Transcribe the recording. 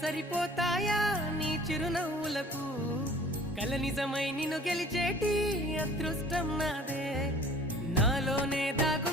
సరిపోతాయా నీ చిరునవ్వులకు కల నిజమై నిన్ను గెలిచేటి అదృష్టం నాదే నాలోనే దాగు